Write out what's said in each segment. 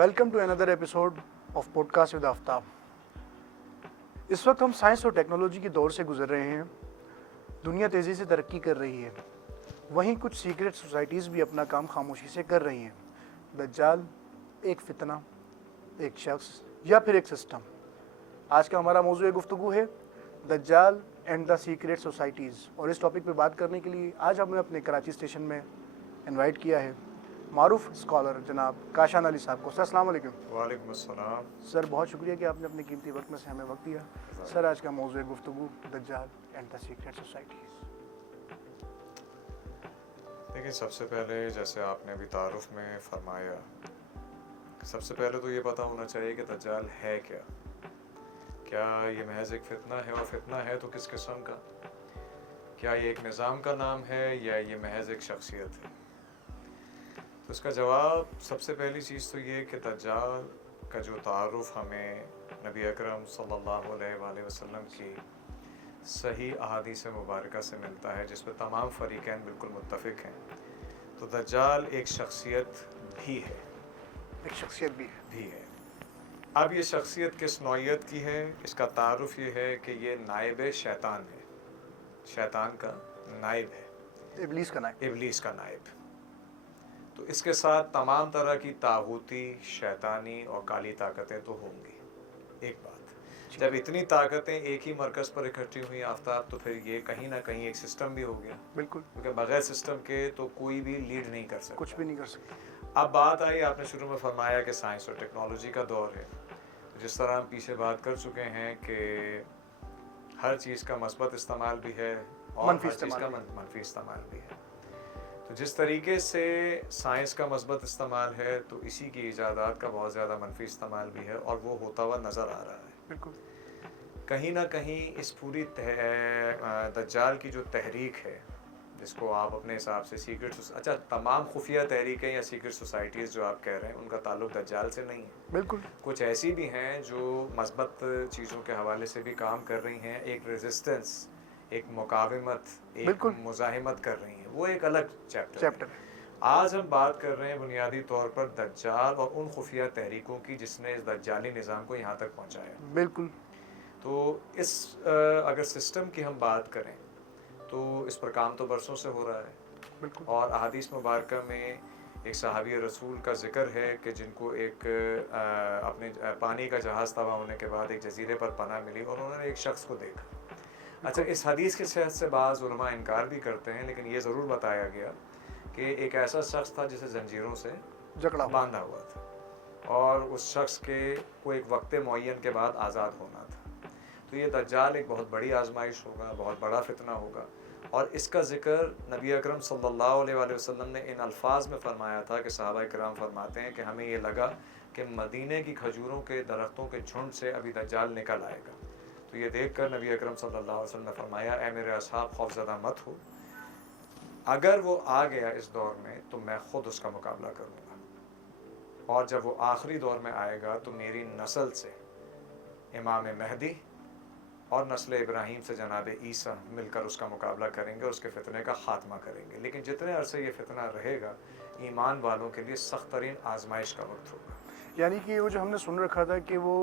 Welcome to another episode of podcast with Aftab. इस वक्त हम साइंस और टेक्नोलॉजी के दौर से गुजर रहे हैं। दुनिया तेज़ी से तरक्की कर रही है, वहीं कुछ सीक्रेट सोसाइटीज़ भी अपना काम खामोशी से कर रही हैं। दज्जाल एक फितना, एक शख्स या फिर एक सिस्टम। आज का हमारा मौजूद गुफ्तगू है दज्जाल एंड द सीक्रेट सोसाइटीज़, और इस टॉपिक पे बात करने के लिए आज हमने अपने कराची स्टेशन में इनवाइट किया है मारूफ स्कॉलर जनाब काशान अली साहब को। सर अस्सलाम वालेकुम। वालेकुम अस्सलाम। सर बहुत शुक्रिया कि आपने अपने कीमती वक्त में से हमें वक्त दिया। सर आज का मौजूद गुफ्तगू दज्जाल एंड द सीक्रेट सोसाइटीज़। देखिए, सबसे पहले जैसे आपने अभी तारुफ में फरमाया, सबसे पहले तो ये पता होना चाहिए कि दज्जाल है क्या। क्या ये महज एक फितना है, और फितना है तो किस किस्म का? क्या ये एक निज़ाम का नाम है या ये महज एक शख्सियत है? तो इसका जवाब सबसे पहली चीज़ तो ये कि दज्जाल का जो तारुफ हमें नबी अकरम सल्लल्लाहु अलैहि वसल्लम की सही अहादीस मुबारका से मिलता है, जिस पर तमाम फ़रीक़ैन बिल्कुल मुत्तफ़िक़ हैं। तो दज्जाल एक शख्सियत भी है, एक शख्सियत भी है। अब ये शख्सियत किस नौइयत की है, इसका तारुफ ये है कि ये नायब शैतान है, शैतान का नायब है, इब्लीस का नायब। तो इसके साथ तमाम तरह की तागूती, शैतानी और काली ताकतें तो होंगी। एक बात, जब इतनी ताकतें एक ही मरकज़ पर इकट्ठी हुई आफ्ताब, तो फिर ये कहीं ना कहीं एक सिस्टम भी हो गया। बिल्कुल, क्योंकि बगैर सिस्टम के तो कोई भी लीड नहीं कर सकता, कुछ भी नहीं कर सकता। अब बात आई, आपने शुरू में फरमाया कि साइंस और टेक्नोलॉजी का दौर है। जिस तरह हम पीछे बात कर चुके हैं कि हर चीज़ का मस्बत इस्तेमाल भी है और हर चीज़ का मनफी इस्तेमाल भी है। तो जिस तरीके से साइंस का मस्बत इस्तेमाल है, तो इसी की इजादात का बहुत ज़्यादा मनफी इस्तेमाल भी है, और वो होता हुआ नज़र आ रहा है। बिल्कुल, कहीं ना कहीं इस पूरी दज्जाल की जो तहरीक है, जिसको आप अपने हिसाब से तमाम खुफिया तहरीकें या सीक्रेट सोसाइटीज़ जो आप कह रहे हैं, उनका ताल्लुक दज्जाल से नहीं है। बिल्कुल, कुछ ऐसी भी हैं जो मस्बत चीज़ों के हवाले से भी काम कर रही हैं, एक रेजिस्टेंस, एक मुकाविमत, एक मुज़ाहिमत कर रही हैं। वो एक अलग चैप्टर है। आज हम बात कर रहे हैं बुनियादी तौर पर दज्जाल और उन खुफिया तहरीकों की जिसने इस दज्जाली निज़ाम को यहाँ तक पहुँचाया। बिल्कुल। तो इस अगर सिस्टम की हम बात करें, तो इस पर काम तो बरसों से हो रहा है। बिल्कुल। और अहादीस मुबारका में एक सहाबी रसूल का जिक्र है कि जिनको एक अपने पानी का जहाज़ तबाह होने के बाद एक जजीरे पर पनाह मिली, और उन्होंने एक शख्स को देखा। अच्छा, इस हदीस के सेहत से बाज़ उलमा इनकार भी करते हैं, लेकिन ये ज़रूर बताया गया कि एक ऐसा शख्स था जिसे जंजीरों से जकड़ा बांधा हुआ था, और उस शख्स के को एक वक्त मुअय्यन के बाद आज़ाद होना था। तो ये दज्जाल एक बहुत बड़ी आजमाइश होगा, बहुत बड़ा फितना होगा, और इसका जिक्र नबी अकरम सल्लल्लाहु अलैहि वसल्लम ने इन अल्फाज में फरमाया था कि सहाबा किराम फरमाते हैं कि हमें ये लगा कि मदीने की खजूरों के दरख्तों के झुंड से अभी दज्जाल निकल आएगा। तो ये देखकर नबी अकरम सल्लल्लाहु अलैहि वसल्लम ने फरमाया, ए मेरे असहाब, खौफज़दा मत हो, अगर वो आ गया इस दौर में तो मैं ख़ुद उसका मुकाबला करूँगा, और जब वो आखिरी दौर में आएगा तो मेरी नस्ल से इमाम महदी और नस्ल इब्राहीम से जनाब ईसा मिलकर उसका मुकाबला करेंगे और उसके फितने का ख़ात्मा करेंगे। लेकिन जितने अरसे ये फितना रहेगा, ईमान वालों के लिए सख्त तरीन आजमाइश का वक्त होगा। यानी कि वो जो हमने सुन रखा था कि वो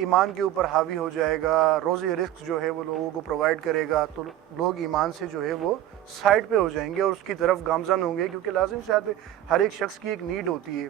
ईमान के ऊपर हावी हो जाएगा, रोज़ी रिस्क जो है वो लोगों को प्रोवाइड करेगा, तो लोग ईमान से जो है वो साइड पे हो जाएंगे और उसकी तरफ गामज़न होंगे, क्योंकि लाजिम शायद हर एक शख्स की एक नीड होती है,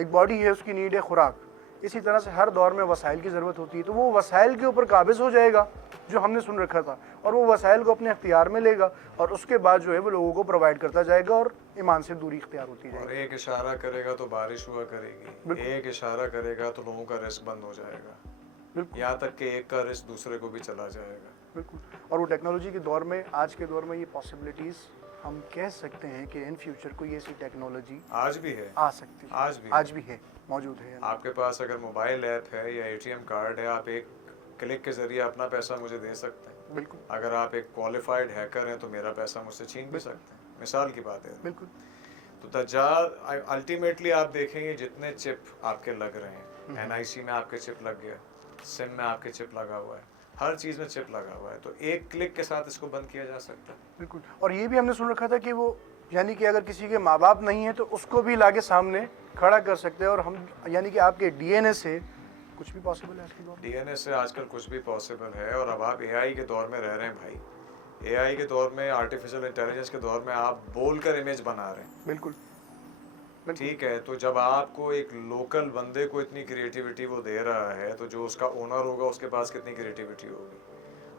एक बॉडी है, उसकी नीड है खुराक। इसी तरह से हर दौर में वसाइल की ज़रूरत होती है, तो वो वसाइल के ऊपर काबिज़ हो जाएगा जो हमने सुन रखा था, और वो वसाइल को अपने अख्तियार में लेगा, और उसके बाद जो है वो लोगों को प्रोवाइड करता जाएगा और ईमान से दूरी इख्तियार होती जाएगी। और एक इशारा करेगा तो बारिश हुआ करेगी, एक इशारा करेगा तो लोगों का रिस्क बंद हो जाएगा, यहाँ तक कि एक का रिस्क दूसरे को भी चला जाएगा। बिल्कुल। और वो टेक्नोलॉजी के दौर में, आज के दौर में ये पॉसिबिलिटीज़ हम कह सकते हैं कि इन फ्यूचर कोई ऐसी टेक्नोलॉजी आज भी है, आ सकती है, आज भी है, मौजूद है। आपके पास अगर मोबाइल ऐप है या एटीएम कार्ड है, आप एक क्लिक के ज़रिए अपना पैसा मुझे दे सकते हैं। बिल्कुल। अगर आप एक क्वालिफाइड हैकर हैं तो मेरा पैसा मुझसे छीन भी सकते हैं, मिसाल की बात है। बिल्कुल। तो दज्जाल अल्टीमेटली आप देखेंगे जितने चिप आपके लग रहे हैं, एनआईसी में आपके चिप लग गया, सिम में आपके चिप लगा हुआ है, हर चीज़ में चिप लगा हुआ है, तो एक क्लिक के साथ इसको बंद किया जा सकता है। बिल्कुल। और ये भी हमने सुन रखा था कि वो, यानी कि अगर किसी के माँ बाप नहीं है तो उसको भी लाके सामने खड़ा कर सकते हैं और हम यानी कि आपके डीएनए से कुछ भी पॉसिबल है आज के दौर में। डीएनए से आजकल कुछ भी पॉसिबल है और अब आप एआई के दौर में रह रहे हैं भाई। एआई के दौर में, आर्टिफिशियल इंटेलिजेंस के दौर में आप बोलकर इमेज बना रहे हैं। बिल्कुल बिल्कुल। ठीक है, तो जब आपको एक लोकल बंदे को इतनी क्रिएटिविटी वो दे रहा है तो जो उसका ओनर होगा उसके पास कितनी क्रिएटिविटी होगी।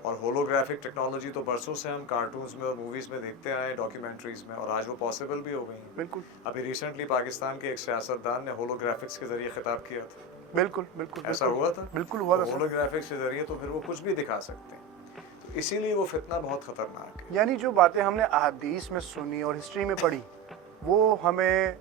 और होलोग्राफिक टेक्नोलॉजी तो बरसों से हम कार्टून्स में और मूवीज़ में देखते आए, डॉक्यूमेंट्रीज में, और आज वो पॉसिबल भी हो गई हैं। बिल्कुल अभी रिसेंटली पाकिस्तान के एक सियासतदान ने होलोग्राफिक्स के जरिए खिताब किया था। बिल्कुल बिल्कुल। ऐसा बिल्कुल, हुआ था? बिल्कुल हुआ था तो सर। होलोग्राफिक्स के जरिए तो फिर वो कुछ भी दिखा सकते हैं। तो इसीलिए वो फितना बहुत खतरनाक है। यानी जो बातें हमने अहादीस में सुनी और हिस्ट्री में पढ़ी वो हमें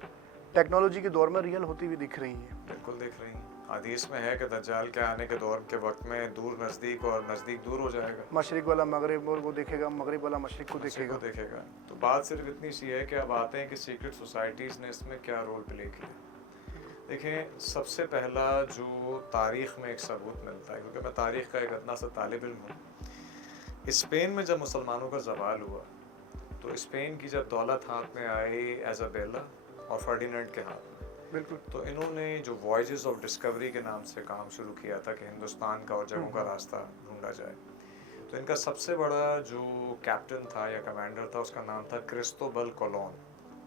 टेक्नोलॉजी के दौर में रियल होती हुई दिख रही है। बिल्कुल दिख रही हैं। हदीस में है कि दज्जाल के आने के दौर के वक्त में दूर नज़दीक और नज़दीक दूर हो जाएगा। मशरिक वाला मगरिब को देखेगा, मगरिब वाला मशरिक को देखेगा देखेगा। देखेगा। तो बात सिर्फ इतनी सी है कि अब आते हैं कि सीक्रेट सोसाइटीज़ ने इसमें क्या रोल प्ले किया। देखें, सबसे पहला जो तारीख़ में एक सबूत मिलता है, क्योंकि मैं तारीख़ का एक अदना सा तालिब इल्म हूँ। स्पेन में जब मुसलमानों का ज़वाल हुआ तो स्पेन की जब दौलत हाथ में आई इज़ाबेला और फर्डिनेंड के हाथ में, बिल्कुल। तो इन्होंने जो वॉयजेस ऑफ डिस्कवरी के नाम से काम शुरू किया था कि हिंदुस्तान का और जगहों का रास्ता ढूंढा जाए। तो इनका सबसे बड़ा जो कैप्टन था या कमांडर था उसका नाम था क्रिस्टोबल कोलोन,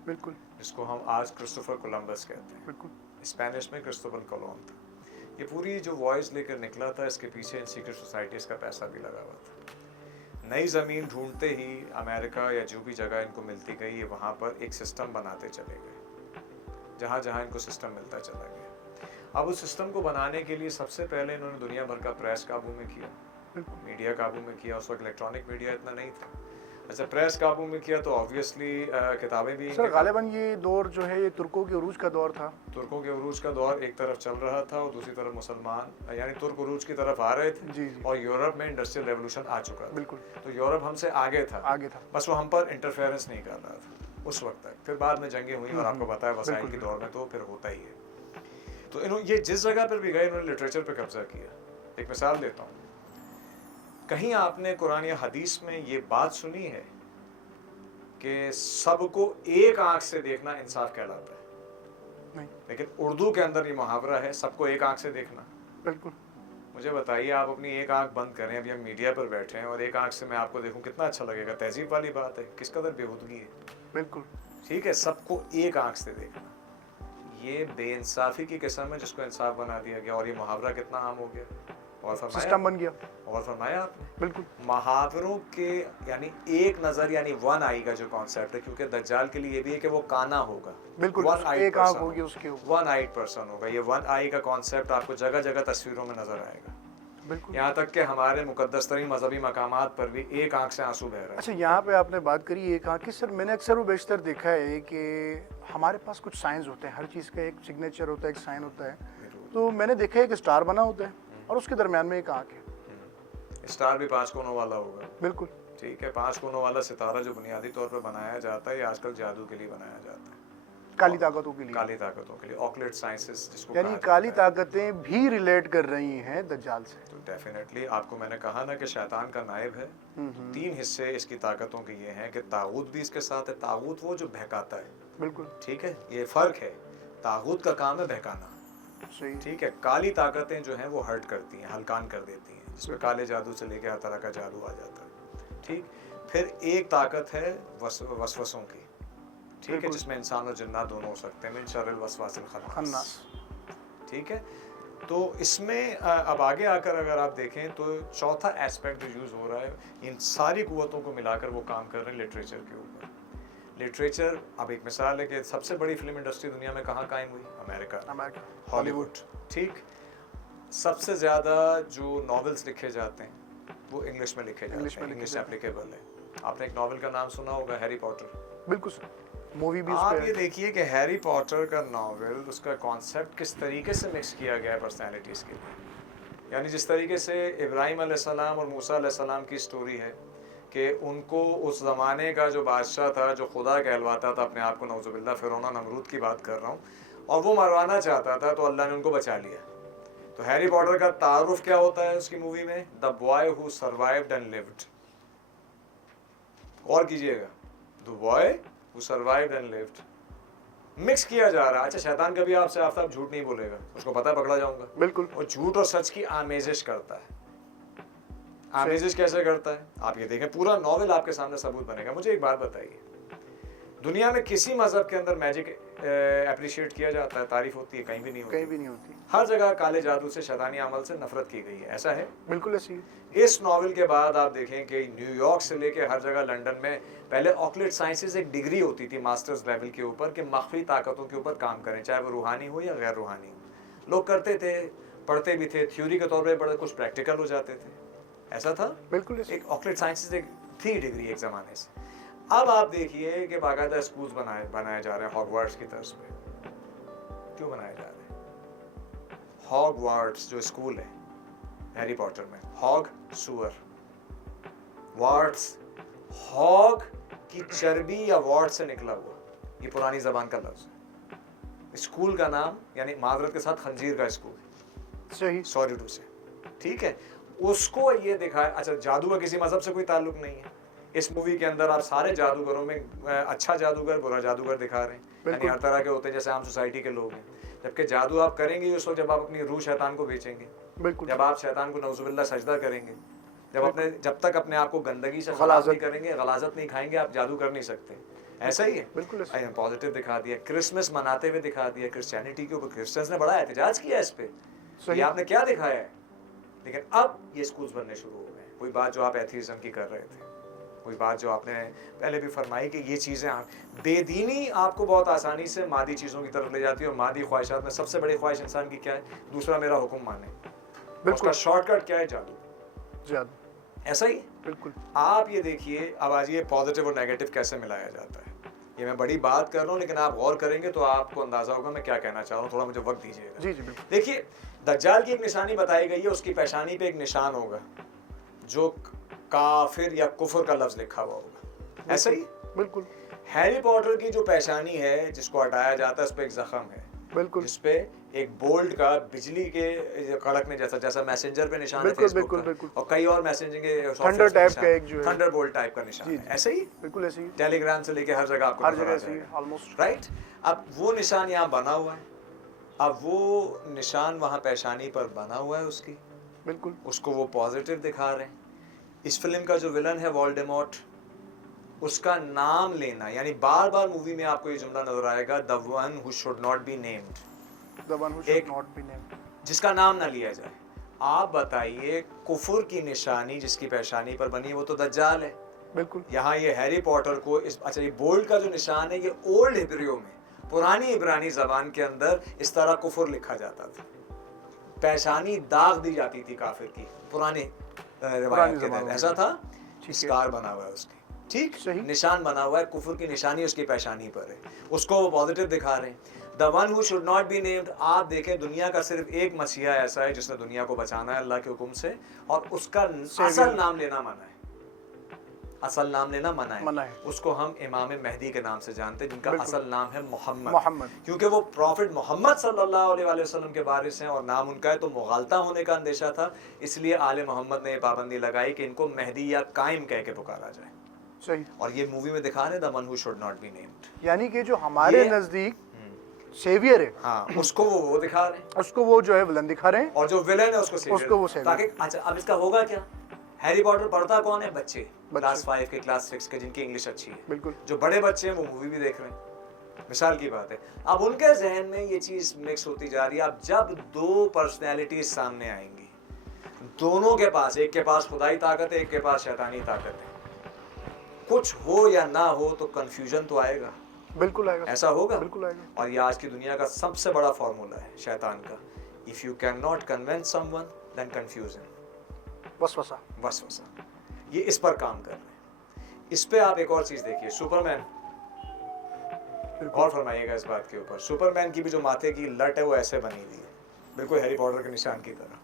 बिल्कुल जिसको हम आज क्रिस्टोफर कोलंबस कहते हैं। बिल्कुल। स्पेनिश में क्रिस्टोबल कोलोन था। ये पूरी जो वॉयज लेकर निकला था, इसके पीछे इन सीक्रेट सोसाइटीज़ का पैसा भी लगा हुआ था। नई ज़मीन ढूंढते ही अमेरिका या जो भी जगह इनको मिलती गई, ये वहाँ पर एक सिस्टम बनाते चले गए, जहाँ जहाँ इनको सिस्टम मिलता चला गया। अब उस सिस्टम को बनाने के लिए सबसे पहले इन्होंने दुनिया भर का प्रेस काबू में किया, मीडिया काबू में किया। उस वक्त इलेक्ट्रॉनिक मीडिया इतना नहीं था। अच्छा, प्रेस काबू में किया तो ऑब्वियसली किताबें भी। सर गालिबन ये दौर जो है ये तुर्कों के उरूज का दौर था। तुर्कों के उरूज का दौर एक तरफ चल रहा था और दूसरी तरफ मुसलमान यानी तुर्क उरूज की तरफ आ रहे थे। जी जी। और यूरोप में इंडस्ट्रियल रेवोल्यूशन आ चुका था। बिल्कुल। तो यूरोप हमसे आगे था, बस वो हम पर इंटरफेरेंस नहीं कर रहा था उस वक्त तक। फिर बाद में जंगें हुई और आपको पता है वसाइल के दौर में तो फिर होता ही है। तो ये जिस जगह पर भी गए इन्होंने लिटरेचर पर कब्जा किया। एक मिसाल देता हूँ, कहीं आपने कुरान या हदीस में ये बात सुनी है कि सबको एक आंख से देखना इंसाफ कहलाता है? नहीं। लेकिन उर्दू के अंदर ये मुहावरा है, सबको एक आंख से देखना। बिल्कुल। मुझे बताइए, आप अपनी एक आंख बंद करें, अभी हम मीडिया पर बैठे हैं और एक आंख से मैं आपको देखूं, कितना अच्छा लगेगा? तहजीब वाली बात है, किस कदर बेहूदगी है। बिल्कुल ठीक है, सबको एक आंख से देखना, ये बेइंसाफी की किस्म है जिसको इंसाफ बना दिया गया। और ये मुहावरा कितना आम हो गया और सिस्टम बन गया। और फरमाया आपने। बिल्कुल। मुहावरों के यानी एक नज़र यानी वन आई का जो कॉन्सेप्ट है, क्योंकि दज्जाल के लिए ये भी है कि वो काना होगा। बिल्कुल। एक आंख होगी उसके ऊपर, वन आइड पर्सन होगा। ये वन आई का कॉन्सेप्ट आपको जगह जगह तस्वीरों में नजर आएगा। बिल्कुल। यहाँ तक कि हमारे मुकद्दस तरीन मजहबी मकामात पर भी एक आंख से आंसू बह रहा है। अच्छा, यहाँ पे आपने बात करी एक आंख की। सर मैंने अक्सर वो बेशतर देखा है कि हमारे पास कुछ साइंस होते हैं, हर चीज़ का एक सिग्नेचर होता है, एक साइन होता है। तो मैंने देखा है कि स्टार बना होता है और उसके दरमियान में एक आंख है। स्टार भी 5 कोनों वाला होगा। बिल्कुल। ठीक है, 5 कोनों वाला सितारा जो बुनियादी तौर पर बनाया जाता है, ये आजकल जादू के लिए बनाया जाता है, काली ताकतों के लिए। काली ताकतों के लिए, ऑकल्ट साइंसेस जिसको यानी काली ताकतें भी रिलेट कर रही हैं दज्जाल से। तो डेफिनेटली आपको मैंने कहा ना कि शैतान का नायब है। 3 हिस्से इसकी ताकतों के ये हैं कि तागूत भी इसके साथ है। तागूत वो जो बहकाता है। बिल्कुल। ठीक है, ये फ़र्क है। तागूत का काम है बहकाना। सही। ठीक है, काली ताकतें जो हैं वो हर्ट करती हैं, हल्कान कर देती हैं, जिसमें काले जादू से लेकर हर तरह का जादू आ जाता है। ठीक, फिर एक ताकत है वसवसों की। ठीक है, जिसमें इंसान और जिन्नात दोनों हो सकते हैं। मिन शर्रिल वसवासिल खन्नास। ठीक है, तो इसमें अब आगे आकर अगर आप देखें तो चौथा एस्पेक्ट जो यूज़ हो रहा है, इन सारी कुव्वतों को मिलाकर वो काम कर रहे हैं लिटरेचर के ऊपर। लिटरेचर, अब एक मिसाल है कि सबसे बड़ी फिल्म इंडस्ट्री दुनिया में कहाँ कायम हुई? America, Hollywood. ठीक, सबसे ज़्यादा जो नॉवेल्स लिखे जाते हैं वो इंग्लिश में लिखे जाते हैं, इंग्लिश एप्लीकेबल है। आपने एक नॉवेल का नाम सुना होगा, हैरी पॉटर। बिल्कुल सर, मूवी भी। आप ये देखिए कि हैरी पॉटर का नॉवेल, उसका कॉन्सेप्ट किस तरीके से मिक्स किया गया है पर्सनैलिटीज़ के लिए। यानी जिस तरीके से इब्राहिम अलैहिस्सलाम और मूसा अलैहिस्सलाम की स्टोरी है कि उनको उस ज़माने का जो बादशाह था, जो खुदा कहलवाता था अपने आप को, नौजुबिल्लाह फिरौन नमरूद की बात कर रहा हूँ, और वो मरवाना चाहता था तो अल्लाह ने उनको बचा लिया। तो हैरी पॉटर का तारुफ क्या होता है उसकी मूवी में? The boy who survived and lived. और कीजिएगा, the boy who survived and lived. Mix किया जा रहा है। अच्छा, शैतान कभी आपसे आफ्ताब झूठ नहीं बोलेगा, उसको पता है पकड़ा जाऊंगा। बिल्कुल। वो झूठ और सच की आमेजिश करता है। आमेजिश कैसे करता है आप ये देखें, पूरा नॉवेल आपके सामने सबूत बनेगा। मुझे एक बात बताइए, दुनिया में किसी मजहब के अंदर मैजिक अप्रिशिएट किया जाता है, तारीफ होती है? कहीं भी नहीं होती। कहीं भी नहीं होती। हर जगह काले जादू से, शैतानी अमल से नफरत की गई है, ऐसा है? बिल्कुल ऐसी है। इस नॉवेल के बाद आप देखें कि न्यूयॉर्क से लेके हर जगह, लंदन में पहले ऑकलेट साइंसेस एक डिग्री होती थी मास्टर्स लेवल के ऊपर कि मख्फी ताकतों के ऊपर काम करें, चाहे वो रूहानी हो या गैर रूहानी हो। लोग करते थे, पढ़ते भी थे, थ्योरी के तौर पर पढ़े, कुछ प्रैक्टिकल हो जाते थे, ऐसा था। बिल्कुल एक ऑकलेट साइंसेस एक थी डिग्री एक ज़माने से। अब आप देखिए कि बाकायदा स्कूल्स बनाए जा रहे हैं हॉगवार्ट्स की तर्ज पे। क्यों बनाए जा रहे हैं? हॉगवार्ट्स जो स्कूल है हैरी पॉटर में, हॉग सुअर, वार्ट्स, हॉग की चर्बी या वार्ट से निकला हुआ, ये पुरानी जबान का लफ्ज है। स्कूल का नाम यानी माजरत के साथ खंजीर का स्कूल, सही, सॉरी टू से, ठीक है। उसको ये दिखाया। अच्छा, जादू का किसी मजहब से कोई ताल्लुक नहीं है। इस मूवी के अंदर आप सारे जादूगरों में अच्छा जादूगर, बुरा जादूगर दिखा रहे हैं, यानी हर तरह के होते हैं जैसे आम सोसाइटी के लोग हैं। जबकि जादू आप करेंगे उस वक्त जब आप अपनी रूह शैतान को बेचेंगे, बिल्कुल, जब आप शैतान को नौजुबिल्लाह सजदा करेंगे, जब तक अपने आप को गंदगी से खलास नहीं करेंगे, गलाजत नहीं खाएंगे, आप जादू कर नहीं सकते। ऐसा ही है, बिल्कुल पॉजिटिव दिखा दिया, क्रिसमस मनाते हुए दिखा दिया, क्रिश्चियनिटी के ऊपर क्रिश्चियंस ने बड़ा एहतजाज किया इस पे, ये आपने क्या दिखाया है। लेकिन अब ये स्कूल्स बनने शुरू हो गए। कोई बात जो आप एथीज्म की कर रहे थे, कोई बात जो आपने पहले भी फरमाई कि ये चीज़ें, बेदीनी आपको बहुत आसानी से मादी चीज़ों की तरफ ले जाती है। और मादी ख्वाहिशात में सबसे बड़ी ख्वाहिश इंसान की क्या है? दूसरा मेरा हुक्म माने। उसका शॉर्टकट क्या है? जादू। जादू, ऐसा ही बिल्कुल। आप ये देखिए, अब आज ये पॉजिटिव और नेगेटिव कैसे मिलाया जाता है। ये मैं बड़ी बात कर रहा हूँ, लेकिन आप गौर करेंगे तो आपको अंदाजा होगा मैं क्या कहना चाह रहा हूँ। थोड़ा मुझे वक्त दीजिएगा। जी जी बिल्कुल। देखिए, दज्जाल की एक निशानी बताई गई है, उसकी पेशानी पे एक निशान होगा जो काफिर या कुफर का लफ्ज लिखा हुआ होगा, ऐसा ही। बिल्कुल। हैरी पॉटर की जो पेशानी है जिसको हटाया जाता है, उस पे एक जख्म है, बिल्कुल, जिसपे एक बोल्ट का बिजली के कड़कने जैसा मैसेंजर पे निशान है फेसबुक का, और कई और मैसेजिंग के थंडर टाइप का एक जो है, थंडर बोल्ट टाइप का निशान है, ऐसे ही। बिल्कुल ऐसे ही, टेलीग्राम से लेके हर जगह आपको हर जगह ऐसे ही ऑलमोस्ट, राइट। अब वो निशान यहाँ बना हुआ है, अब वो निशान वहाँ पेशानी पर बना हुआ है उसकी, बिल्कुल, उसको वो पॉजिटिव दिखा रहे हैं। इस फिल्म का जो विलन है वोल्डेमॉर्ट, उसका नाम लेना, यानी बार बार मूवी में आपको ये जुमला नजर आएगा, the one who should not be named, the one who should not be named, जिसका नाम ना लिया जाए। आप बताइए, कुफर की निशानी जिसकी पेशानी पर बनी है वो तो दज्जाल है। बिल्कुल। यहाँ ये हैरी पॉटर को अच्छा, ये बोल्ड का जो निशान है, ये ओल्ड हिब्रियो में, पुरानी इब्रानी जबान के अंदर इस तरह कुफर लिखा जाता था। पेशानी दाग दी जाती थी काफिर की, पुराने रिवायत के तहत ऐसा था। स्कार बना हुआ है उसकी, ठीक, सही, निशान बना हुआ है, कुफर की निशानी उसकी पेशानी पर है, उसको वो पॉजिटिव दिखा रहे हैं। The one who should not be named, आप देखें दुनिया का सिर्फ एक मसीहा ऐसा है जिसने दुनिया को बचाना है अल्लाह के हुक्म से, और उसका असल नाम लेना मना है, असल नाम लेना मना है। उसको हम इमाम मेहदी के नाम से जानते हैं, जिनका असल नाम है मोहम्मद, क्योंकि वो प्रॉफिट मोहम्मद सल्लल्लाहु अलैहि वसल्लम के वारिस हैं और नाम उनका है, तो मुगालता होने का अंदेशा था, इसलिए आले मोहम्मद ने पाबंदी लगाई कि इनको मेहदी या कायम कह के पुकारा जाए। सही। और ये मूवी में दिखा रहे the one who should not be named, यानी कि जो हमारे नजदीक सेवियर है, हाँ, उसको वो दिखा रहे हैं, उसको वो जो है विलन दिखा रहे हैं, और जो विलन है उसको सेवियर। ताकि अच्छा, अब इसका होगा क्या? हैरी पॉटर पढ़ता कौन है? बच्चे क्लास 5 के, क्लास 6 के, जिनकी इंग्लिश अच्छी है। बिल्कुल। जो बड़े बच्चे हैं वो मूवी भी देख रहे हैं, मिसाल की बात है। अब उनके जहन में ये चीज मिक्स होती जा रही है। अब जब दो पर्सनैलिटीज सामने आएंगी, दोनों के पास, एक के पास खुदाई ताकत है, एक के पास शैतानी ताकत है, कुछ हो या ना हो तो कंफ्यूजन तो आएगा, बिल्कुल आएगा, ऐसा होगा, बिल्कुल आएगा। और ये आज की दुनिया का सबसे बड़ा फॉर्मूला है शैतान का, if you can not convince someone then confuse him, वसवसा। ये इस पर काम कर रहे हैं। इस पे आप एक और चीज देखिए, सुपरमैन, और फरमाइएगा इस बात के ऊपर, सुपरमैन की भी जो माथे की लट है वो ऐसे बनी हुई है, बिल्कुल हैरी पॉटर के निशान की तरह।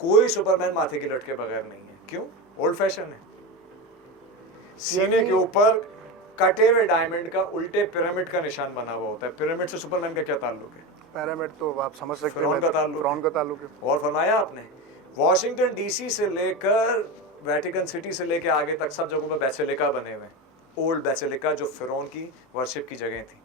कोई सुपरमैन माथे की लट के बगैर नहीं है, क्यों? ओल्ड फैशन है। सीने के ऊपर कटे हुए डायमंड का उल्टे पिरामिड का निशान बना हुआ होता है। पिरामिड से सुपरमैन का क्या ताल्लुक है? पिरामिड तो आप समझ सकते हैं, फिरौन का ताल्लुक है। और फरमाया आपने, वॉशिंगटन डीसी से लेकर वेटिकन सिटी से लेकर आगे तक सब जगहों पर बेसिलिका बने हुए हैं, ओल्ड बेसिलिका जो फिरौन की वर्शिप की जगह थी।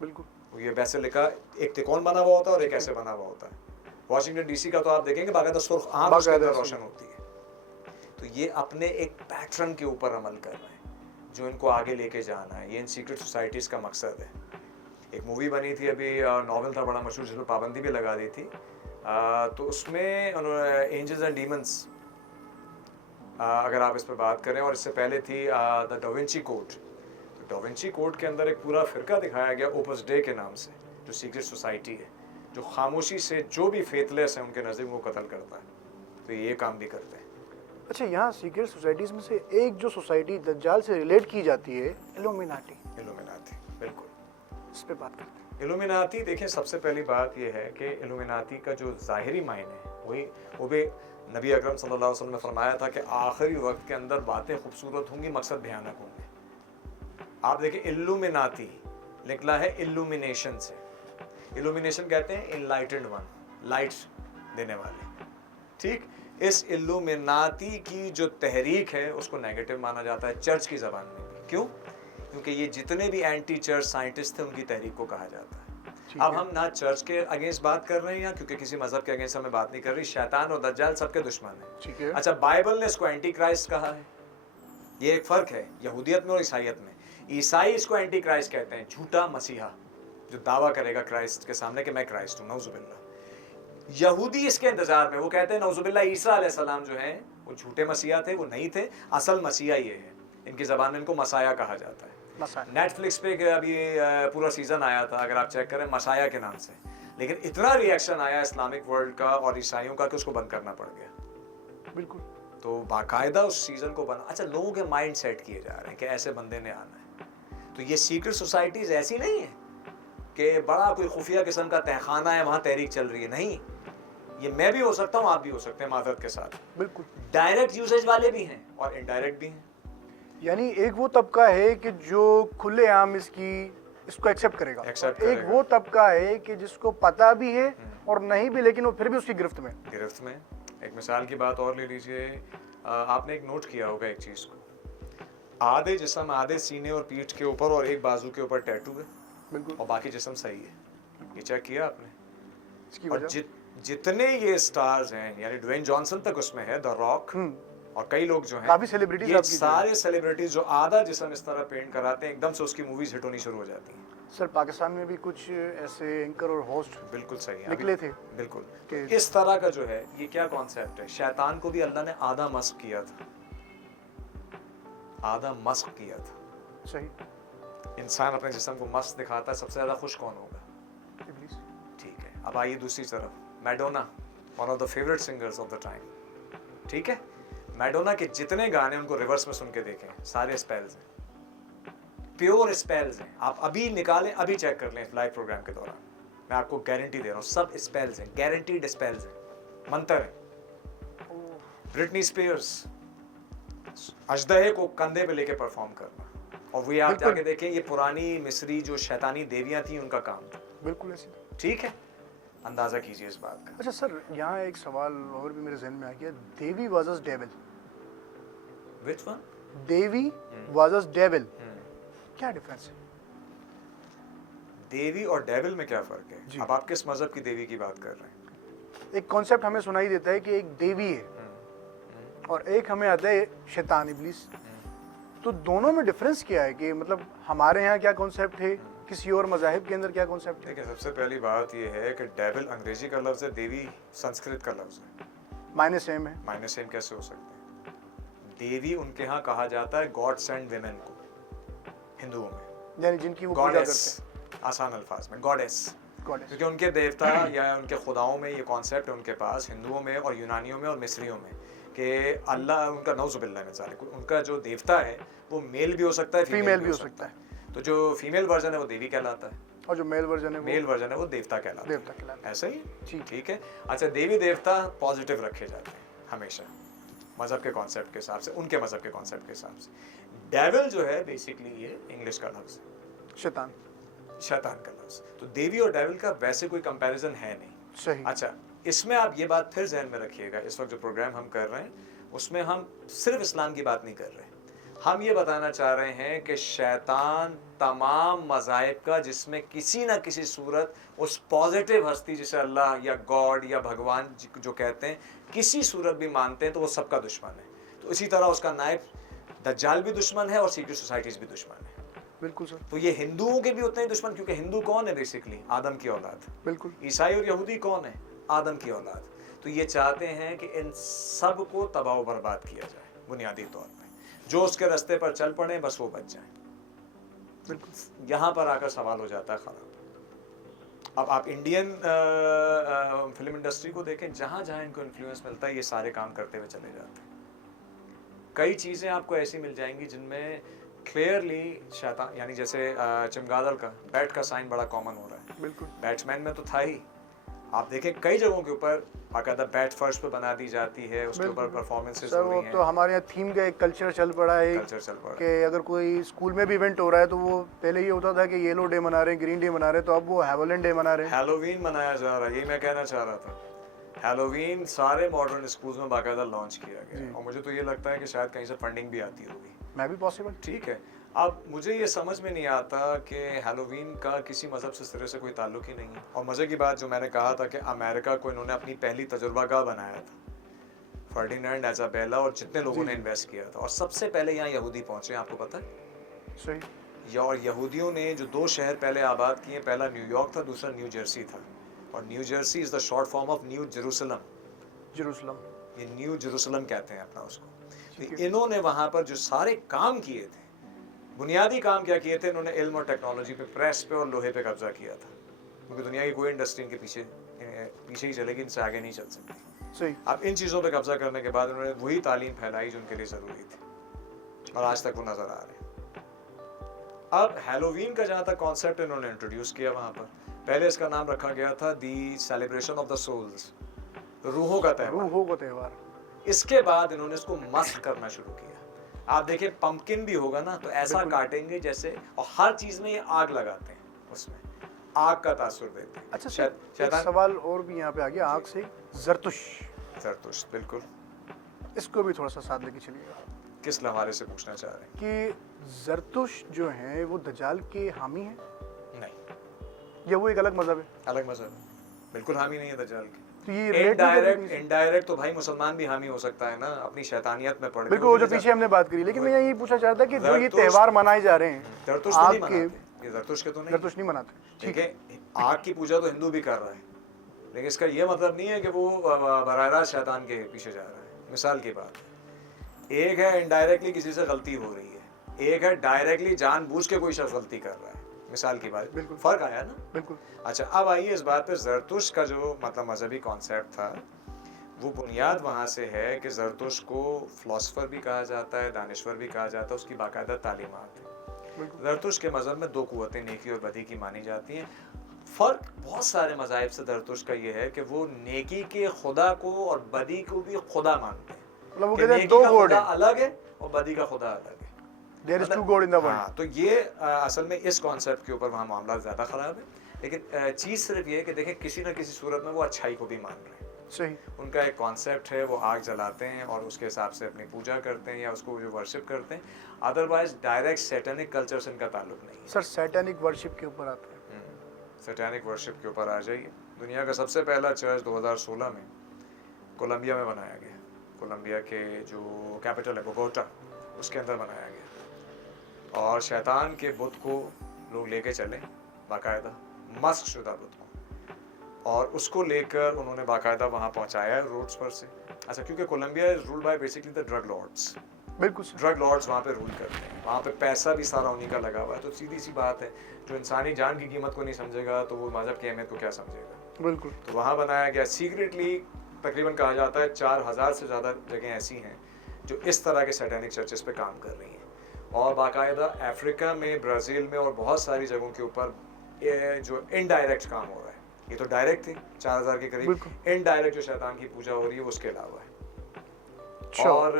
बिल्कुल। ये बेसिलिका एक तिकोन बना हुआ होता है और एक ऐसे बना हुआ होता है। वॉशिंगटन डीसी का तो आप देखेंगे बाकायदा सुर्ख आंख उसके अंदर रोशन होती है। तो ये अपने एक पैटर्न के ऊपर अमल कर रहे हैं जो इनको आगे लेके जाना है। ये इन सीक्रेट सोसाइटीज़ का मकसद है। एक मूवी बनी थी अभी, नॉवल था बड़ा मशहूर जिसमें पाबंदी भी लगा दी थी, तो उसमें एंजल्स एंड डीमंस, अगर आप इस पर बात करें, और इससे पहले थी द डाविंची कोड। तो डाविंची कोड के अंदर एक पूरा फिरका दिखाया गया ओपस डे के नाम से, जो सीक्रेट सोसाइटी है, जो खामोशी से जो भी फेथलेस है उनके नज़दीक वो कत्ल करता है। तो ये काम भी करते हैं। अच्छा, यहाँ सीक्रेट सोसाइटीज़ में से एक जो सोसाइटी दज्जाल से रिलेट की जाती है, इल्यूमिनाटी। इल्यूमिनाती, बिल्कुल, इस पे बात करते हैं। इल्यूमिनाती देखिए, सबसे पहली बात ये है कि इल्यूमिनाती का जो ज़ाहिरी मायने है वो भी नबी अकरम सल्लल्लाहु अलैहि वसल्लम ने फरमाया था कि आखिरी वक्त के अंदर बातें खूबसूरत होंगी, मकसद भयानक होंगे। आप देखिए इल्यूमिनाती निकला है इल्यूमिनेशन से। इल्यूमिनेशन कहते हैं इनलाइटेंड वन, लाइट्स देने वाले। ठीक, इस इल्यूमिनाती की जो तहरीक है उसको नेगेटिव माना जाता है चर्च की ज़बान में भी। क्यों? क्योंकि ये जितने भी एंटी चर्च साइंटिस्ट थे उनकी तहरीक को कहा जाता है। अब हम ना चर्च के अगेंस्ट बात कर रहे हैं, या क्योंकि किसी मजहब के अगेंस्ट हमें बात नहीं कर रही, शैतान और दज्जाल सबके दुश्मन है। ठीक है। अच्छा, बाइबल ने इसको एंटी क्राइस्ट कहा है। ये एक फ़र्क है यहूदियत में और ईसाइयत में। ईसाई इसको एंटी क्राइस्ट कहते हैं, झूठा मसीहा जो दावा करेगा क्राइस्ट के सामने कि मैं क्राइस्ट हूँ, नौजुबिल्ला। यहूदी इसके इंतजार में, वो कहते हैं नौजुबिल्ला ईसा अलैहिस्सलाम जो हैं वो झूठे मसीहा थे, वो नहीं थे, असल मसीहा ये है। इनकी ज़बान में इनको मसाया कहा जाता है। नेटफ्लिक्स पे अभी पूरा सीजन आया था, अगर आप चेक करें, मसाया के नाम से, लेकिन इतना रिएक्शन आया इस्लामिक वर्ल्ड का और ईसाइयों का कि उसको बंद करना पड़ गया। बिल्कुल। तो बाकायदा उस सीजन को बना। अच्छा, लोगों के माइंड सेट किए जा रहे हैं कि ऐसे बंदे ने आना है। तो ये सीक्रेट सोसाइटीज ऐसी नहीं है कि बड़ा कोई खुफिया किस्म का तहखाना है, वहाँ तहरीक चल रही है। नहीं, ये मैं भी हो सकता हूँ, आप भी हो सकते हैं, मादरत के साथ। बिल्कुल। डायरेक्ट यूसेज वाले भी हैं और इनडायरेक्ट भी हैं। यानी एक वो तबका है कि जो खुलेआम इसको एक्सेप्ट करेगा, एक वो तबका है कि जिसको पता भी है और नहीं भी, लेकिन वो फिर भी उसकी गिरफ्त में। एक मिसाल की बात और ले लीजिए, आपने एक नोट किया होगा एक चीज़ को, आधे जिस्म, आधे सीने और पीठ के ऊपर और एक बाजू के ऊपर टैटू है, बिल्कुल, और बाकी जिस्म सही है। ये चेक किया आपने? इसकी और जितने ये स्टार्स हैं, यानी ड्वेन जॉनसन तक उसमें है, द रॉक, और कई लोग जो हैं, काफी सेलिब्रिटीज, ये सारे सेलिब्रिटीज जो आधा जिस्म इस तरह पेंट कराते हैं, एकदम से उसकी मूवीज हिट होनी शुरू हो जाती हैं। सर, पाकिस्तान में भी कुछ ऐसे एंकर और होस्ट बिल्कुल सही है, निकले थे। बिल्कुल। इस तरह का जो है, ये क्या कॉन्सेप्ट है? शैतान को भी अल्लाह ने आधा मस्क किया था, आधा मस्क किया था। सही। इंसान अपने जिस्म को मस्क दिखाता है, सबसे ज्यादा खुश कौन होगा? इब्लीस। ठीक है, अब आइए दूसरी तरफ, Madonna, one of the favourite singers of the time. ठीक है, मैडोना के जितने गाने उनको रिवर्स में सुन के देखें, सारे स्पेल्स हैं, प्योर स्पेल्स हैं। आप अभी निकालें, अभी चेक कर लें लाइव प्रोग्राम के दौरान, मैं आपको गारंटी दे रहा हूँ, सब स्पेल्स हैं, गारंटीड स्पेल्स हैं, मंत्र हैं। ब्रिटनी स्पीयर्स, अजदहे को कंधे पे लेके परफॉर्म करना, और वो आप जाके देखें, ये पुरानी मिस्री जो शैतानी देवियां थी उनका काम था। बिल्कुल ऐसी। ठीक है, अंदाजा कीजिए इस बात का। अच्छा सर, यहाँ एक सवाल और भी मेरे जहन में आ गया, देवी वर्सेस डेविल। Which one? देवी वर्सेस डेविल, क्या डिफरेंस है? देवी और डेविल में क्या फर्क है? अब आप किस मजहब की देवी की बात कर रहे हैं? एक कॉन्सेप्ट हमें सुनाई देता है कि एक देवी है और एक हमें आता है शैतान, इब्लीस। तो दोनों में डिफरेंस क्या है? कि मतलब हमारे यहाँ क्या कॉन्सेप्ट है, किसी और मज़ाहिब के अंदर क्या कॉन्सेप्ट है? देखिए, सबसे पहली बात ये है कि डेविल अंग्रेजी का लफ्ज़ है, देवी संस्कृत का लफ्ज़ है। मायने सेम है। मायने सेम कैसे हो सकते हैं? देवी उनके यहाँ कहा जाता है गॉड सेंड विमेन को, हिंदुओं में, यानी जिनकी वो पूजा करते हैं, आसान अल्फाज में गॉडेस, क्योंकि उनके देवता या उनके खुदाओं में ये कॉन्सेप्ट है उनके पास, हिंदुओं में और यूनानियों में और मिस्रियों में, कि अल्लाह उनका नौजुबिल्लाह मिसाल, उनका जो देवता है वो मेल भी हो सकता है, फीमेल भी हो सकता है। तो जो फीमेल वर्जन है वो देवी कहलाता है, और जो मेल वर्जन है वो देवता कहलाता है। ऐसा ही, ठीक है। अच्छा, देवी देवता पॉजिटिव रखे जाते हैं हमेशा, मज़हब के कॉन्सेप्ट के हिसाब से, उनके मज़हब के कॉन्सेप्ट के हिसाब से। डेविल जो है बेसिकली ये इंग्लिश का लफ्ज़ है, शैतान का लफ्ज़। तो देवी और डेविल का वैसे कोई कंपैरिजन है नहीं। सही। अच्छा, इसमें आप ये बात फिर जहन में रखिएगा, इस वक्त जो प्रोग्राम हम कर रहे हैं उसमें हम सिर्फ इस्लाम की बात नहीं कर रहे, हम ये बताना चाह रहे हैं कि शैतान तमाम मज़ाहिब का जिसमें किसी ना किसी सूरत उस पॉजिटिव हस्ती जिसे अल्लाह या गॉड या भगवान जो कहते हैं किसी सूरत भी मानते हैं तो वो सबका दुश्मन है। तो इसी तरह उसका नायब दज्जाल भी दुश्मन है और सीक्रेट सोसाइटीज़ भी दुश्मन है। बिल्कुल सर। तो ये हिंदुओं के भी उतने ही दुश्मन, क्योंकि हिंदू कौन है बेसिकली? आदम की औलाद। बिल्कुल। ईसाई और यहूदी कौन है? आदम की औलाद। तो ये चाहते हैं कि इन सब को तबाह व बर्बाद किया जाए बुनियादी तौर पे। जो उसके रास्ते पर चल पड़े बस वो बच जाए। बिल्कुल। यहाँ पर आकर सवाल हो जाता है खराब। अब आप इंडियन फिल्म इंडस्ट्री को देखें, जहाँ जहाँ इनको इन्फ्लुएंस मिलता है ये सारे काम करते हुए चले जाते हैं। कई चीज़ें आपको ऐसी मिल जाएंगी जिनमें क्लियरली शैतान, यानी जैसे चमगादड़ का बैट का साइन बड़ा कॉमन हो रहा है। बिल्कुल। बैट्समैन में तो था ही। आप देखें कई जगहों के ऊपर बाकायदा बैट फर्श पे बना दी जाती है, उसके ऊपर परफॉर्मेंसेस हो सर रही वो हैं। तो हमारे यहाँ थीम का एक कल्चर चल पड़ा है कल्चर चल पड़ा है। कि अगर कोई स्कूल में भी इवेंट हो रहा है तो वो पहले ये होता था कि येलो डे मना रहे हैं, ग्रीन डे मना रहे हैं, तो अब वो हैलोवीन डे मना रहे हैं। हैलोवीन मनाया जा रहा है, यही मैं कहना चाह रहा था। हैलोवीन सारे मॉडर्न स्कूल्स में बाकायदा लॉन्च किया गया है और मुझे तो ये लगता है कि शायद कहीं से फंडिंग भी आती होगी। मैं भी पॉसिबल। ठीक है। अब मुझे ये समझ में नहीं आता कि हैलोवीन का किसी मज़हब से सिरे से कोई ताल्लुक ही नहीं है। और मज़े की बात जो मैंने कहा था कि अमेरिका को इन्होंने अपनी पहली तजुर्बागाह बनाया था, फर्डिनेंड इजाबेला और जितने लोगों ने इन्वेस्ट किया था, और सबसे पहले यहाँ यहूदी पहुँचे, आपको पता है? सही। और यहूदियों ने जो 2 शहर पहले आबाद किए, पहला न्यूयॉर्क था, दूसरा न्यू जर्सी था। और new Jersey is the short form of new Jerusalem. ये न्यू जेरूसलम कहते हैं अपना उसको। तो इन्होंने वहाँ पर जो सारे काम किए थे, बुनियादी काम क्या किए थे, इन्होंने इल्म और टेक्नोलॉजी पे, प्रेस पे और लोहे पे कब्जा किया था। क्योंकि दुनिया की कोई इंडस्ट्री इनके पीछे ही चलेगी, इनसे आगे नहीं चल सकती। सही। अब इन चीज़ों पे कब्जा करने के बाद उन्होंने वही तालीम फैलाई जो उनके लिए ज़रूरी थी, और आज तक वो नज़र आ रहे हैं। अब हैलोवीन का जहाँ तक कॉन्सेप्ट इन्होंने इंट्रोड्यूस किया वहाँ पर, पहले इसका नाम रखा गया था दी सेलिब्रेशन ऑफ द सोल्स, रूहों का त्यौहार। इसके बाद इन्होंने इसको मस्क करना शुरू किया। आप देखिए पंपकिन भी होगा ना तो ऐसा काटेंगे जैसे, और हर चीज में ये आग लगाते हैं, उसमें आग का तासुर देते हैं। अच्छा एक सवाल और भी यहाँ पे आ गया आग से, जरतुश बिल्कुल, इसको भी थोड़ा सा साथ लेके चलिएगा। किस हवाले से पूछना चाह रहे हैं? कि जरतुश जो है वो दज्जाल के हामी है? नहीं, या वो एक अलग मजहब है? अलग मजहब, बिल्कुल हामी नहीं है दज्जाल के। तो ये इनडायरेक्ट तो भाई मुसलमान भी हामी हो सकता है ना, अपनी शैतानियत में पड़ के। बिल्कुल, जो पीछे हमने बात करी, लेकिन मैं यही पूछना चाह रहा था कि जो ये त्यौहार मनाए जा रहे हैं, जरतुश तो नहीं मनाते, ये जरतुश के तो नहीं, जरतुश नहीं मनाते, ठीक है। आग की पूजा तो हिंदू भी कर रहा है, लेकिन इसका ये मतलब नहीं है कि वो बराह रास्त शैतान के पीछे जा रहा है। मिसाल की बात, एक है इनडायरेक्टली किसी से गलती हो रही है, एक है डायरेक्टली जानबूझ के कोई शख्स गलती कर रहा है। मिसाल की बात, फर्क आया ना? बिल्कुल। अच्छा, अब आइए इस बात पे, जरतुश का जो मतलब मजहबी कॉन्सेप्ट था, वो बुनियाद वहाँ से है कि जरतुश को फिलोसफर भी कहा जाता है, दानिश्वर भी कहा जाता है, उसकी बाकायदा तालीमात है। जरतुश के मजहब में 2 कुव्वतें नेकी और बदी की मानी जाती हैं। फ़र्क बहुत सारे मज़ाहिब से जरतुश का ये है कि वो नेकी के खुदा को और बदी को भी खुदा मानते हैं। मतलब वो कहते हैं 2 गॉड अलग है और बदी का खुदा अलग है। There is 2 God in the world। हाँ, तो ये असल में इस कॉन्सेप्ट के ऊपर वहाँ मामला ज़्यादा ख़राब है, लेकिन चीज़ सिर्फ ये है कि देखें किसी न किसी सूरत में वो अच्छाई को भी मान रहे हैं। सही। उनका एक कॉन्सेप्ट है, वो आग जलाते हैं और उसके हिसाब से अपनी पूजा करते हैं या उसको जो वर्शिप करते हैं। अदरवाइज डायरेक्ट सैटेनिक कल्चर से इनका ताल्लुक नहीं है। सर सैटेनिक वर्शिप के ऊपर आते हैं। सैटेनिक वर्शिप के ऊपर आ जाइए। दुनिया का सबसे पहला चर्च 2016 में कोलंबिया में बनाया गया। कोलंबिया के जो कैपिटल है बोगोटा, उसके अंदर बनाया गया। और शैतान के बुत को लोग लेके चले, बाकायदा मस्क शुदा बुत को, और उसको लेकर उन्होंने बाकायदा वहाँ पहुँचाया है रोड्स पर से। अच्छा, क्योंकि Colombia is ruled by basically the drug lords. बिल्कुल, ड्रग लॉर्ड्स वहाँ पे रूल करते हैं, वहाँ पे पैसा भी सारा उन्हीं का लगा हुआ है। तो सीधी सी बात है, जो इंसानी जान की कीमत को नहीं समझेगा तो वो मजहब की अहमियत को क्या समझेगा। बिल्कुल। तो वहाँ बनाया गया सीक्रेटली। तकरीबन कहा जाता है 4000 से ज़्यादा जगह ऐसी हैं जो इस तरह के सैटेनिक चर्चेस पे काम कर रही हैं, और बाकायदा अफ्रीका में, ब्राज़ील में और बहुत सारी जगहों के ऊपर जो इनडायरेक्ट काम हो रहा है। ये तो डायरेक्ट थी 4000 के करीब, इनडायरेक्ट जो शैतान की पूजा हो रही है उसके अलावा है। और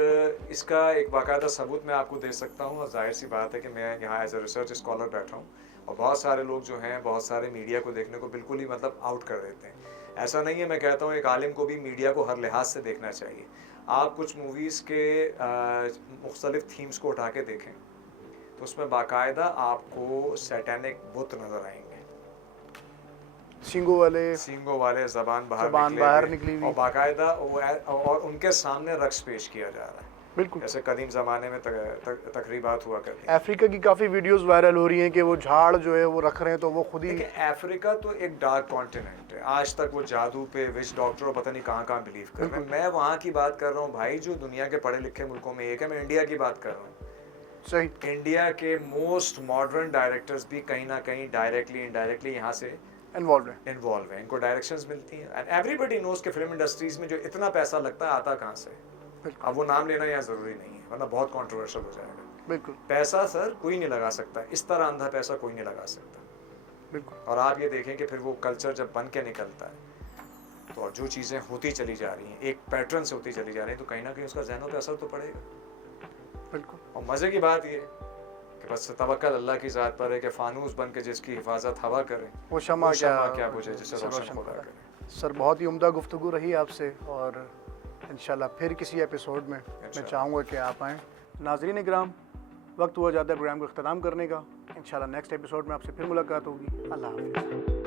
इसका एक बाकायदा सबूत मैं आपको दे सकता हूँ, और जाहिर सी बात है कि मैं यहाँ एज ए रिसर्च स्कॉलर बैठा हूँ, और बहुत सारे लोग जो हैं बहुत सारे मीडिया को देखने को बिल्कुल ही मतलब आउट कर देते हैं। ऐसा नहीं है, मैं कहता हूँ एक आलिम को भी मीडिया को हर लिहाज से देखना चाहिए। आप कुछ मूवीज़ के मुख्तलिफ थीम्स को उठा के देखें तो उसमें बाकायदा आपको सैटेनिक बुत नज़र आएंगे, सींगों वाले वाले ज़बान बाहर निकली हुई, और बाकायदा और उनके सामने रक्स पेश किया जा रहा है, बिल्कुल। जैसे कदीम ज़माने में तकरीबात हुआ करती। अफ्रीका की काफ़ी वीडियोस वायरल हो रही हैं कि वो झाड़ जो है वो रख रहे हैं तो वो खुद ही। देखिए अफ्रीका तो एक डार्क कॉन्टिनेंट है, आज तक वो जादू पे विच डॉक्टर पता नहीं कहाँ कहाँ बिलीव कर रहे हैं। मैं वहाँ की बात कर रहा हूँ भाई जो दुनिया के पढ़े लिखे मुल्कों में एक है, मैं इंडिया की बात कर रहा हूँ। सही। इंडिया के मोस्ट मॉडर्न डायरेक्टर्स भी कहीं ना कहीं डायरेक्टली इनडायरेक्टली यहाँ से इन्वॉल्व है, इनको डायरेक्शंस मिलती हैं। एंड एवरीबडी नोज के फिल्म इंडस्ट्रीज में जो इतना पैसा लगता है आता कहाँ से। अब वो नाम लेना यहाँ ज़रूरी नहीं है वरना बहुत कंट्रोवर्शियल हो जाएगा। बिल्कुल। पैसा सर कोई नहीं लगा सकता, इस तरह अंधा पैसा कोई नहीं लगा सकता। बिल्कुल। और आप ये देखें कि फिर वो कल्चर जब बन के निकलता है तो जो चीज़ें होती चली जा रही हैं एक पैटर्न से होती चली जा रही हैं तो कहीं ना कहीं उसका ज़हनों पे असर तो पड़ेगा। बिल्कुल। और मज़े की बात ये कि बस तवक्कल अल्लाह की ज़ात पर है कि फ़ानूस बन के जिसकी हिफाजत हवा करे वो शमा क्या बुझे जिसे रोशन खुदा करे। सर बहुत ही उम्दा गुफ्तगू रही आपसे और इंशाल्लाह फिर किसी एपिसोड में मैं चाहूँगा कि आप आएँ। नाज़रीन इकराम, वक्त हुआ जाता है प्रोग्राम को इख्तिताम करने का। इंशाल्लाह नेक्स्ट एपिसोड में आपसे फिर मुलाकात होगी। अल्लाह हाफ़िज़।